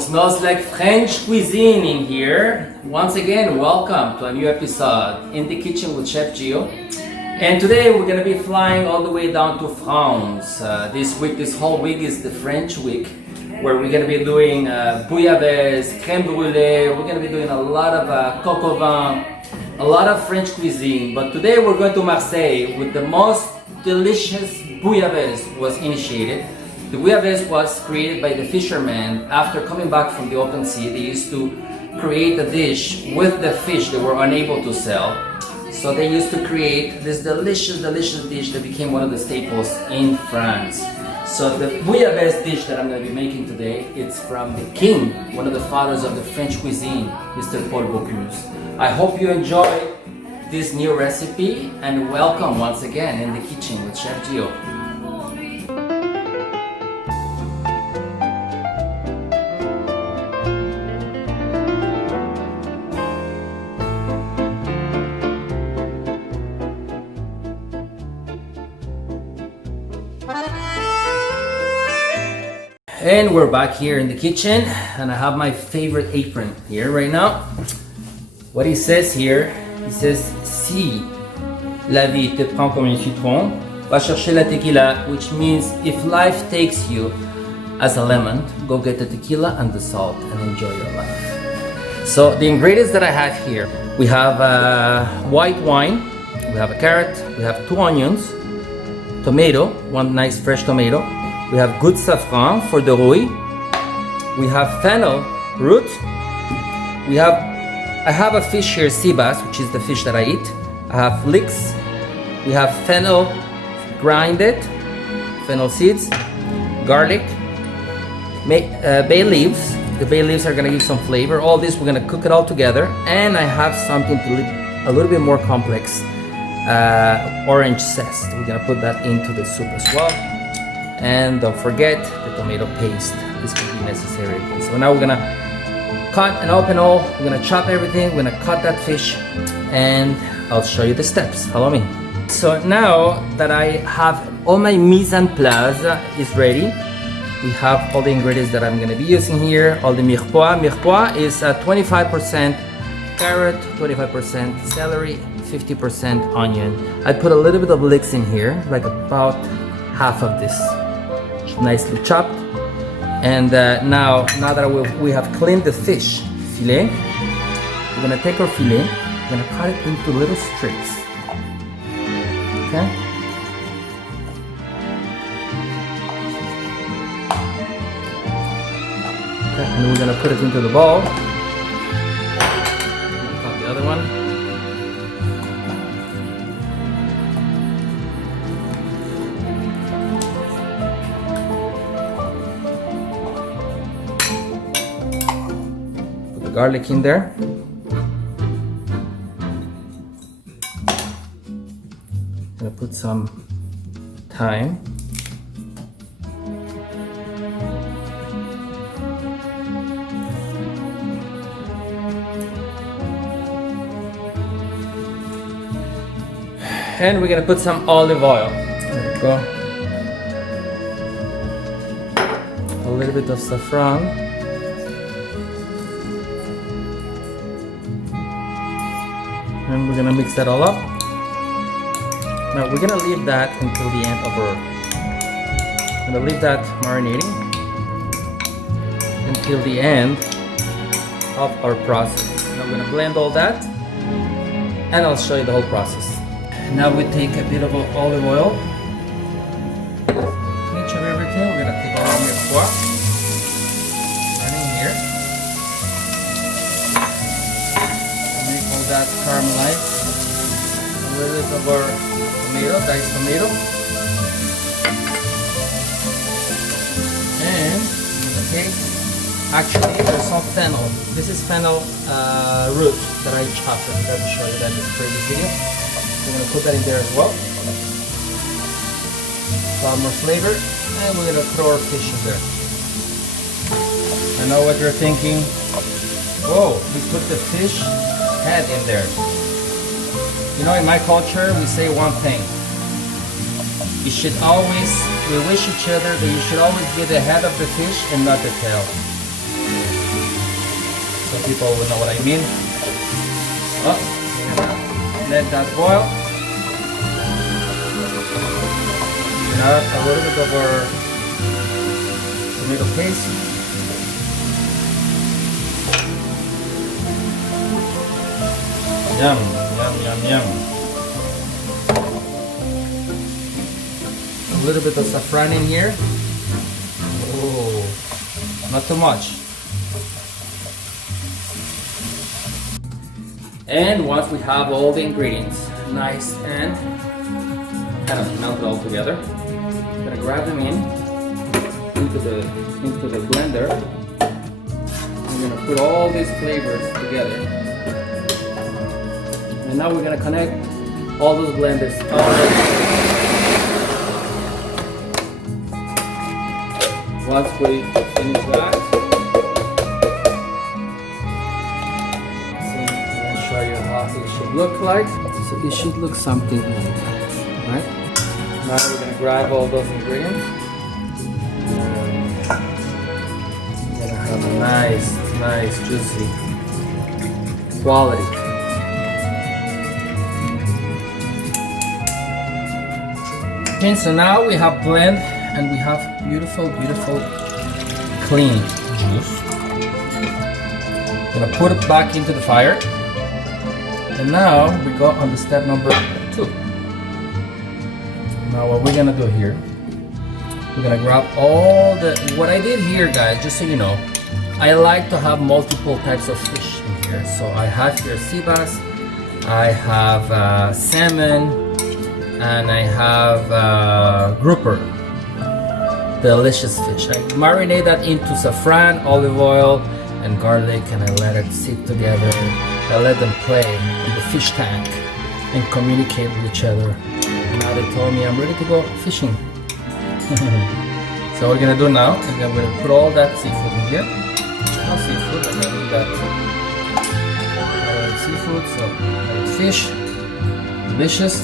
Smells like French cuisine in here. Once again, welcome to a new episode in the kitchen with Chef Gio. And today we're gonna be flying all the way down to France. This whole week is the French week, where we're gonna be doing bouillabaisse, crème brûlée. We're gonna be doing a lot of coq au vin, a lot of French cuisine. But today we're going to Marseille with the most delicious bouillabaisse was initiated. The bouillabaisse was created by the fishermen after coming back from the open sea. They used to create a dish with the fish they were unable to sell. So they used to create this delicious dish that became one of the staples in France. So the bouillabaisse dish that I'm going to be making today, it's from the king, one of the fathers of the French cuisine, Mr. Paul Bocuse. I hope you enjoy this new recipe and welcome once again in the kitchen with Chef Gio. And we're back here in the kitchen, and I have my favorite apron here right now. What he says here, he says, si la vie te prend comme un citron, va chercher la tequila, which means if life takes you as a lemon, go get the tequila and the salt and enjoy your life. So the ingredients that I have here, we have white wine, we have a carrot, we have 2 onions, tomato, 1 nice fresh tomato. We have good saffron for the rouille. We have fennel root. I have a fish here, sea bass, which is the fish that I eat. I have leeks. We have fennel grinded, fennel seeds, garlic, bay leaves. The bay leaves are gonna give some flavor. All this, we're gonna cook it all together. And I have something a little bit more complex, orange zest. We're gonna put that into the soup as well. And don't forget the tomato paste. This will be necessary. So now we're gonna cut and open all. We're gonna chop everything. We're gonna cut that fish, and I'll show you the steps. Follow me. So now that I have all my mise en place is ready, we have all the ingredients that I'm gonna be using here. All the mirepoix. Mirepoix is 25% carrot, 25% celery, 50% onion. I put a little bit of leeks in here, like about half of this. Nicely chopped. And now that we have cleaned the fish fillet, we're gonna take our fillet, we're gonna cut it into little strips. Okay? Okay, and we're gonna put it into the bowl. Cut the other one. Garlic in there. Gonna put some thyme. And we're gonna put some olive oil. There we go. A little bit of saffron. And we're gonna mix that all up. Now we're gonna leave that until the end of we're gonna leave that marinating until the end of our process. Now we're gonna blend all that, and I'll show you the whole process. Now we take a bit of olive oil, pinch of everything. We're gonna take all our mirepoix, running here. That caramelized, a little bit of our tomato, diced tomato, and okay, actually there's some fennel. This is fennel root that I chopped. I'm going to show you that in the previous video. I'm going to put that in there as well. Some more flavor, and we're going to throw our fish in there. I know what you're thinking. Whoa, we put the fish head in there. You know, in my culture, we say one thing. You should always we wish each other that you should always be the head of the fish and not the tail. So people will know what I mean. Oh, let that boil. Now a little bit of our tomato paste. Yum, yum, yum, yum. A little bit of saffron in here. Oh, not too much. And once we have all the ingredients nice and kind of melted all together, I'm gonna grab them into the blender. I'm gonna put all these flavors together. And now we're gonna connect all those blenders. Once we finish that, I'm gonna show you how it should look like. So it should look something like that, right? Now we're gonna grab all those ingredients. We're gonna have a nice, juicy quality. Okay, so now we have blend and we have beautiful, clean juice. I'm gonna put it back into the fire. And now we go on the step number 2. Now what we're gonna do here, we're gonna grab all what I did here, guys, just so you know, I like to have multiple types of fish in here. So I have here sea bass, I have salmon, and I have grouper. Delicious fish. I marinate that into saffron, olive oil, and garlic, and I let it sit together. I let them play in the fish tank and communicate with each other. And now they told me I'm ready to go fishing. So what we're gonna do now is I'm gonna put all that seafood in here. Not seafood, I'm gonna do that. Seafood, so fish, delicious.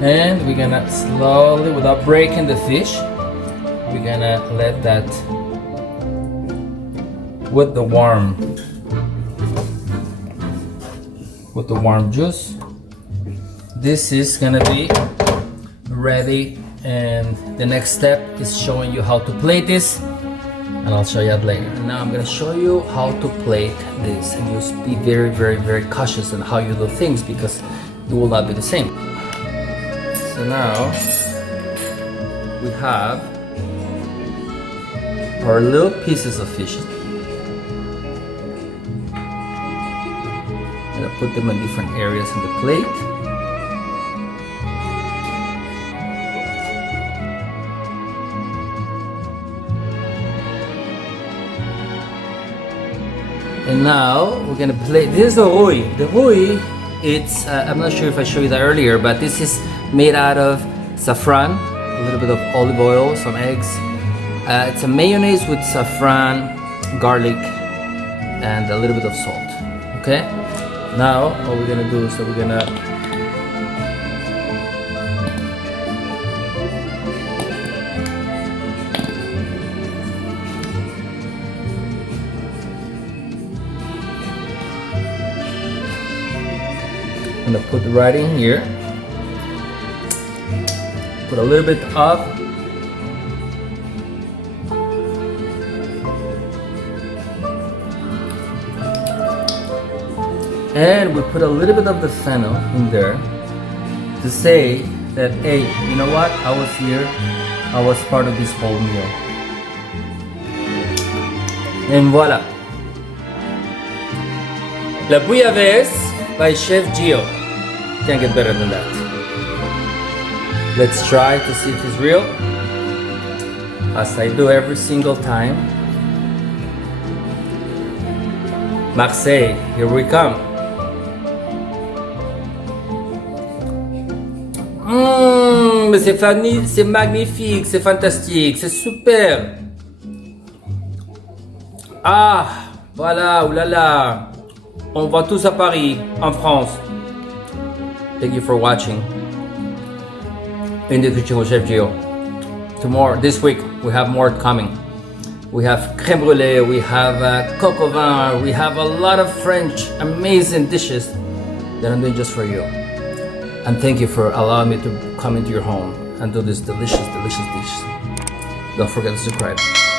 And we're gonna slowly, without breaking the fish, we're gonna let that with the warm juice. This is gonna be ready, and the next step is showing you how to plate this, and I'll show you that later. And now I'm gonna show you how to plate this, and you'll be very cautious on how you do things because it will not be the same. So now we have our little pieces of fish. I'm gonna put them in different areas on the plate. And now we're gonna plate. This is the rui. The rui, it's I'm not sure if I showed you that earlier, but this is made out of saffron, a little bit of olive oil, some eggs. It's a mayonnaise with saffron, garlic, and a little bit of salt. Okay? Now, what we're gonna do is that we're gonna put it right in here. Put a little bit of and we put a little bit of the fennel in there to say that, hey, you know what? I was here. I was part of this whole meal. And voila. La bouillabaisse by Chef Gio. Can't get better than that. Let's try to see if it's real, as I do every single time. Marseille, here we come. Mais c'est magnifique, c'est fantastique, c'est super. Ah, voilà, oulala. On va tous à Paris, en France. Thank you for watching. in the kitchen with Chef Gio. Tomorrow, this week, we have more coming. We have crème brûlée, we have coq au vin, we have a lot of French amazing dishes that I'm doing just for you. And thank you for allowing me to come into your home and do this delicious, delicious dish. Don't forget to subscribe.